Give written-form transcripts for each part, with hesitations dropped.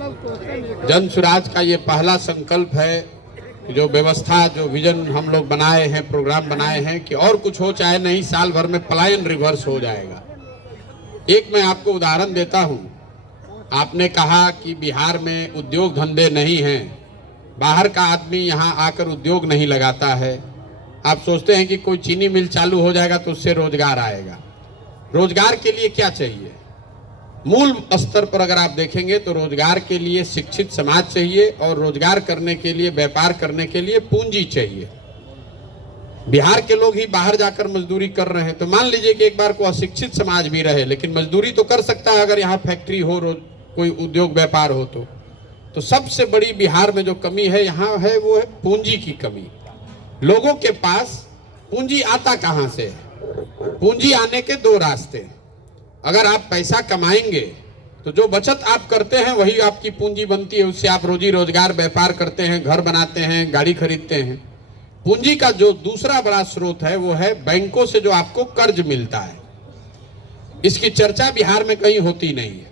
जन सुराज का ये पहला संकल्प है, जो व्यवस्था, जो विजन हम लोग बनाए हैं, प्रोग्राम बनाए हैं कि और कुछ हो चाहे नहीं, साल भर में पलायन रिवर्स हो जाएगा। एक मैं आपको उदाहरण देता हूं। आपने कहा कि बिहार में उद्योग धंधे नहीं हैं, बाहर का आदमी यहां आकर उद्योग नहीं लगाता है। आप सोचते हैं कि कोई चीनी मिल चालू हो जाएगा तो उससे रोजगार आएगा। रोजगार के लिए क्या चाहिए? मूल स्तर पर अगर आप देखेंगे तो रोजगार के लिए शिक्षित समाज चाहिए और रोजगार करने के लिए, व्यापार करने के लिए पूंजी चाहिए। बिहार के लोग ही बाहर जाकर मजदूरी कर रहे हैं, तो मान लीजिए कि एक बार को अशिक्षित समाज भी रहे लेकिन मजदूरी तो कर सकता है अगर यहाँ फैक्ट्री हो, कोई उद्योग व्यापार हो। तो सबसे बड़ी बिहार में जो कमी है यहाँ है वो है पूंजी की कमी। लोगों के पास पूंजी आता कहाँ से है? पूंजी आने के दो रास्ते। अगर आप पैसा कमाएंगे तो जो बचत आप करते हैं वही आपकी पूंजी बनती है, उससे आप रोजी रोजगार, व्यापार करते हैं, घर बनाते हैं, गाड़ी खरीदते हैं। पूंजी का जो दूसरा बड़ा स्रोत है वो है बैंकों से जो आपको कर्ज मिलता है। इसकी चर्चा बिहार में कहीं होती नहीं है।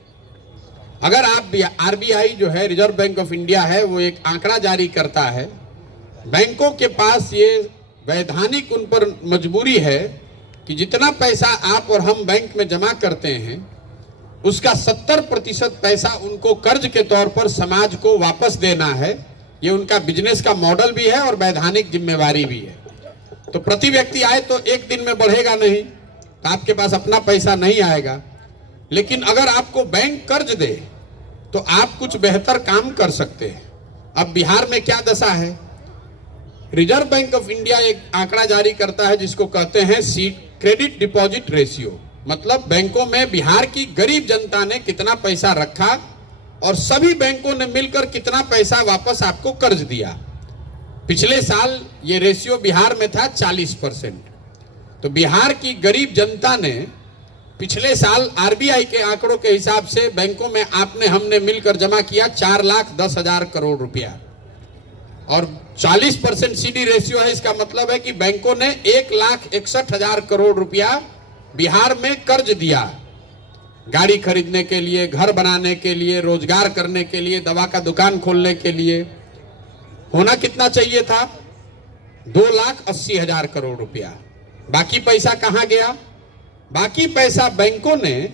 अगर आप आरबीआई जो है, रिजर्व बैंक ऑफ इंडिया है, वो एक आंकड़ा जारी करता है, बैंकों के पास ये वैधानिक उन पर मजबूरी है कि जितना पैसा आप और हम बैंक में जमा करते हैं उसका 70% पैसा उनको कर्ज के तौर पर समाज को वापस देना है। ये उनका बिजनेस का मॉडल भी है और वैधानिक जिम्मेवारी भी है। तो प्रति व्यक्ति आए तो एक दिन में बढ़ेगा नहीं, तो आपके पास अपना पैसा नहीं आएगा। लेकिन अगर आपको बैंक कर्ज दे तो आप कुछ बेहतर काम कर सकते हैं। अब बिहार में क्या दशा है? रिजर्व बैंक ऑफ इंडिया एक आंकड़ा जारी करता है जिसको कहते हैं क्रेडिट डिपॉजिट रेशियो। मतलब बैंकों में बिहार की गरीब जनता ने कितना पैसा रखा और सभी बैंकों ने मिलकर कितना पैसा वापस आपको कर्ज दिया। पिछले साल ये रेशियो बिहार में था 40%। तो बिहार की गरीब जनता ने पिछले साल आरबीआई के आंकड़ों के हिसाब से बैंकों में आपने हमने मिलकर जमा किया 4,10,000 करोड़ रुपया और 40% सीडी रेशियो है। इसका मतलब है कि बैंकों ने 1,61,000 करोड़ रुपया बिहार में कर्ज दिया, गाड़ी खरीदने के लिए, घर बनाने के लिए, रोजगार करने के लिए, दवा का दुकान खोलने के लिए। होना कितना चाहिए था? 2,80,000 करोड़ रुपया। बाकी पैसा कहां गया? बाकी पैसा बैंकों ने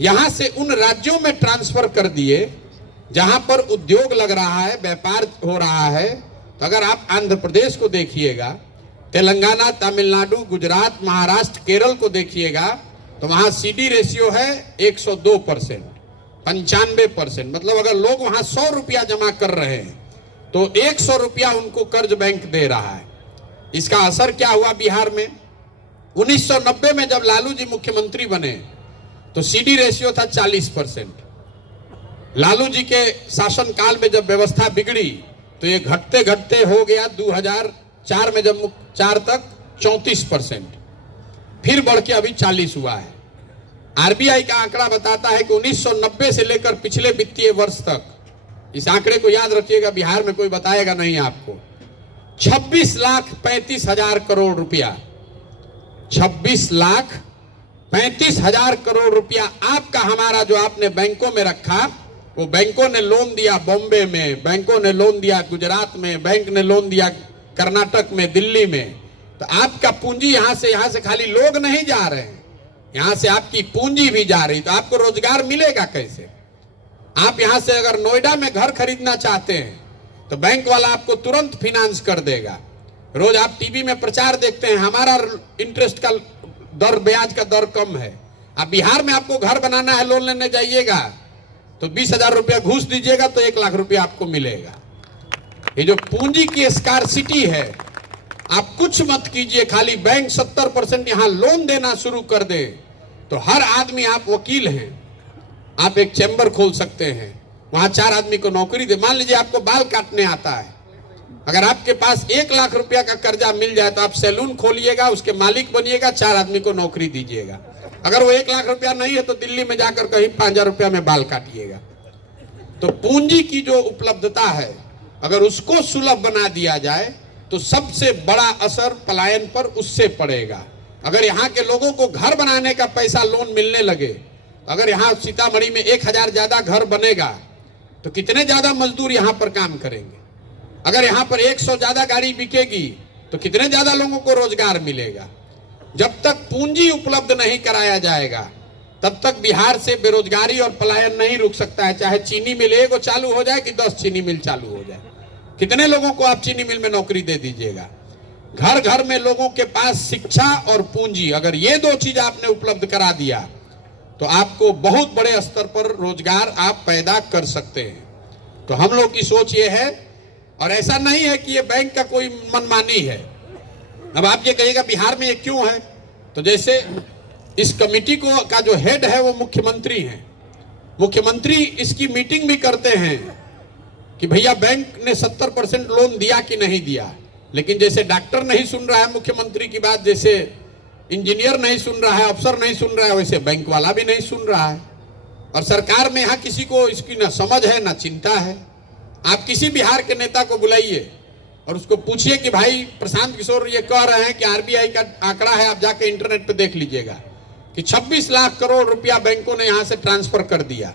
यहां से उन राज्यों में ट्रांसफर कर दिए जहां पर उद्योग लग रहा है, व्यापार हो रहा है। तो अगर आप आंध्र प्रदेश को देखिएगा, तेलंगाना, तमिलनाडु, गुजरात, महाराष्ट्र, केरल को देखिएगा तो वहां सीडी रेशियो है 102%, 95%। मतलब अगर लोग वहां 100 रुपया जमा कर रहे हैं तो 100 रुपया उनको कर्ज बैंक दे रहा है। इसका असर क्या हुआ बिहार में? 1990 में जब लालू जी मुख्यमंत्री बने तो सीडी रेशियो था 40%। लालू जी के शासनकाल में जब व्यवस्था बिगड़ी तो ये घटते घटते हो गया 2004 में जब 4 तक 34%, फिर बढ़ के अभी 40 हुआ है। आरबीआई का आंकड़ा बताता है कि 1990 से लेकर पिछले वित्तीय वर्ष तक, इस आंकड़े को याद रखिएगा, बिहार में कोई बताएगा नहीं आपको, 26,35,000 करोड़ रुपया, 26,35,000 करोड़ रुपया आपका हमारा जो आपने बैंकों में रखा, वो बैंकों ने लोन दिया बॉम्बे में, बैंकों ने लोन दिया गुजरात में, बैंक ने लोन दिया कर्नाटक में, दिल्ली में। तो आपका पूंजी यहां से खाली लोग नहीं जा रहे हैं, यहां से आपकी पूंजी भी जा रही। तो आपको रोजगार मिलेगा कैसे? आप यहां से अगर नोएडा में घर खरीदना चाहते हैं तो बैंक वाला आपको तुरंत फिनांस कर देगा। रोज आप टीवी में प्रचार देखते हैं, हमारा इंटरेस्ट का दर, ब्याज का दर कम है। अब बिहार में आपको घर बनाना है, लोन लेने जाइएगा तो 20,000 रुपया घूस दीजिएगा तो 1,00,000 रुपया आपको मिलेगा। ये जो पूंजी की स्कार्सिटी है, आप कुछ मत कीजिए, खाली बैंक 70% यहां लोन देना शुरू कर दे तो हर आदमी, आप वकील हैं, आप एक चैम्बर खोल सकते हैं, वहां 4 आदमी को नौकरी दे। मान लीजिए आपको बाल काटने आता है, अगर आपके पास 1,00,000 रुपया का कर्जा मिल जाए तो आप सैलून खोलिएगा, उसके मालिक बनिएगा, 4 आदमी को नौकरी दीजिएगा। अगर वो 1,00,000 रुपया नहीं है तो दिल्ली में जाकर कहीं 5,000 रुपया में बाल काटिएगा। तो पूंजी की जो उपलब्धता है, अगर उसको सुलभ बना दिया जाए तो सबसे बड़ा असर पलायन पर उससे पड़ेगा। अगर यहाँ के लोगों को घर बनाने का पैसा लोन मिलने लगे, अगर यहाँ सीतामढ़ी में 1,000 ज्यादा घर बनेगा तो कितने ज्यादा मजदूर यहां पर काम करेंगे। अगर यहां पर 100 ज्यादा गाड़ी बिकेगी तो कितने ज्यादा लोगों को रोजगार मिलेगा। जब तक पूंजी उपलब्ध नहीं कराया जाएगा तब तक बिहार से बेरोजगारी और पलायन नहीं रुक सकता है। चाहे चीनी मिल 1 चालू हो जाए कि 10 चीनी मिल चालू हो जाए, कितने लोगों को आप चीनी मिल में नौकरी दे दीजिएगा। घर घर में लोगों के पास शिक्षा और पूंजी, अगर ये 2 चीज आपने उपलब्ध करा दिया तो आपको बहुत बड़े स्तर पर रोजगार आप पैदा कर सकते हैं। तो हम लोग की सोच ये है, और ऐसा नहीं है कि ये बैंक का कोई मनमानी है। अब आप ये कहिएगा बिहार में ये क्यों है, तो जैसे इस कमेटी को का जो हेड है वो मुख्यमंत्री हैं। मुख्यमंत्री इसकी मीटिंग भी करते हैं कि भैया बैंक ने 70% लोन दिया कि नहीं दिया, लेकिन जैसे डॉक्टर नहीं सुन रहा है मुख्यमंत्री की बात, जैसे इंजीनियर नहीं सुन रहा है, अफसर नहीं सुन रहा है, वैसे बैंक वाला भी नहीं सुन रहा है। और सरकार में यहाँ किसी को इसकी ना समझ है ना चिंता है। आप किसी बिहार के नेता को बुलाइए और उसको पूछिए कि भाई प्रशांत किशोर ये कह रहे हैं कि आरबीआई का आंकड़ा है, आप जाके इंटरनेट पे देख लीजिएगा कि 26 लाख करोड़ रुपया बैंकों ने यहां से ट्रांसफर कर दिया।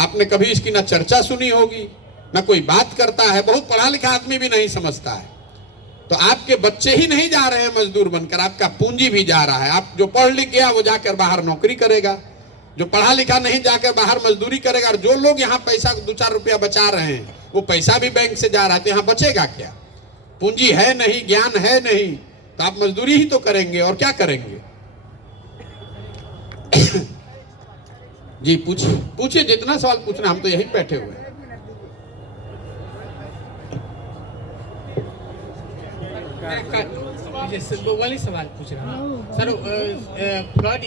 आपने कभी इसकी ना चर्चा सुनी होगी, ना कोई बात करता है। बहुत पढ़ा लिखा आदमी भी नहीं समझता है। तो आपके बच्चे ही नहीं जा रहे हैं मजदूर बनकर, आपका पूंजी भी जा रहा है। आप जो पढ़ लिख गया वो जाकर बाहर नौकरी करेगा, जो पढ़ा लिखा नहीं जाकर बाहर मजदूरी करेगा। और जो लोग यहाँ पैसा 2-4 रुपया बचा रहे हैं वो पैसा भी बैंक से जा रहा है, तो यहाँ बचेगा क्या। पूंजी है नहीं, ज्ञान है नहीं, तो आप मजदूरी ही तो करेंगे और क्या करेंगे। जी पूछिए पूछिए, जितना सवाल पूछना, हम तो यहीं बैठे हुए हैं। वाली सवाल पूछ रहा हूँ सर, फ्लड